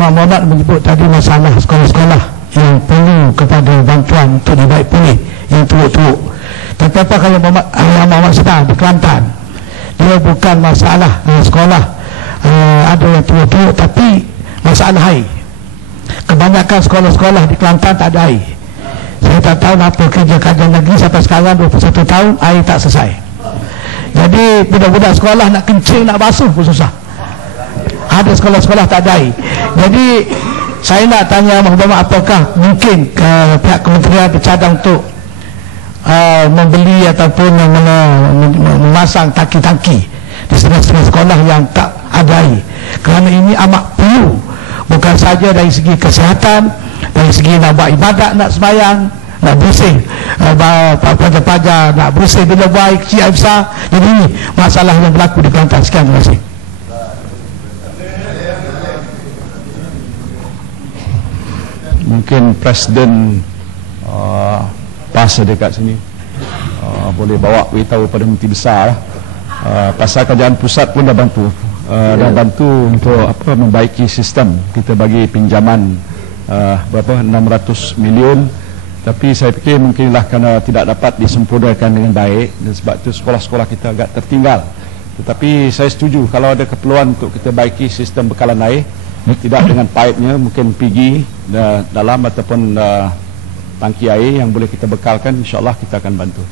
Ahmad Muhammad menyebut tadi masalah sekolah-sekolah yang perlu kepada bantuan untuk dibaik pulih yang teruk-teruk. Tapi apa kalau Muhammad, Ahmad Muhammad sedang di Kelantan? Dia bukan masalah uh, sekolah uh, ada yang teruk-teruk tapi masalah air. Kebanyakan sekolah-sekolah di Kelantan tak ada air. Saya tak tahu apa kerja kajian negeri sampai sekarang 21 tahun air tak selesai. Jadi budak-budak sekolah nak kencing nak basuh pun susah ada sekolah-sekolah tak ada jadi saya nak tanya Muhammad apakah mungkin ke pihak kementerian bercadang untuk uh, membeli ataupun memasang tangki-tangki di setengah-setengah sekolah yang tak ada kerana ini amat perlu. Bukan saja dari segi kesihatan dari segi nak buat ibadat nak semayang nak bersih. Uh, pajar-pajar nak bersih bila baik kecil besar. Jadi masalah yang berlaku di Kelantan. Sekian terima kasih mungkin presiden uh, pas dekat sini. Uh, boleh bawa beritahu pada menteri besar lah. uh, pasal kerajaan pusat pun dah bantu. Uh, dah bantu untuk apa membaiki sistem. Kita bagi pinjaman uh, berapa? 600 million. Tapi saya fikir mungkinlah kerana tidak dapat disempurnakan dengan baik. Dan sebab itu sekolah-sekolah kita agak tertinggal. Tetapi saya setuju kalau ada keperluan untuk kita baiki sistem bekalan air tidak dengan pipe-nya mungkin pergi uh, dalam ataupun uh, tangki air yang boleh kita bekalkan insyaallah kita akan bantu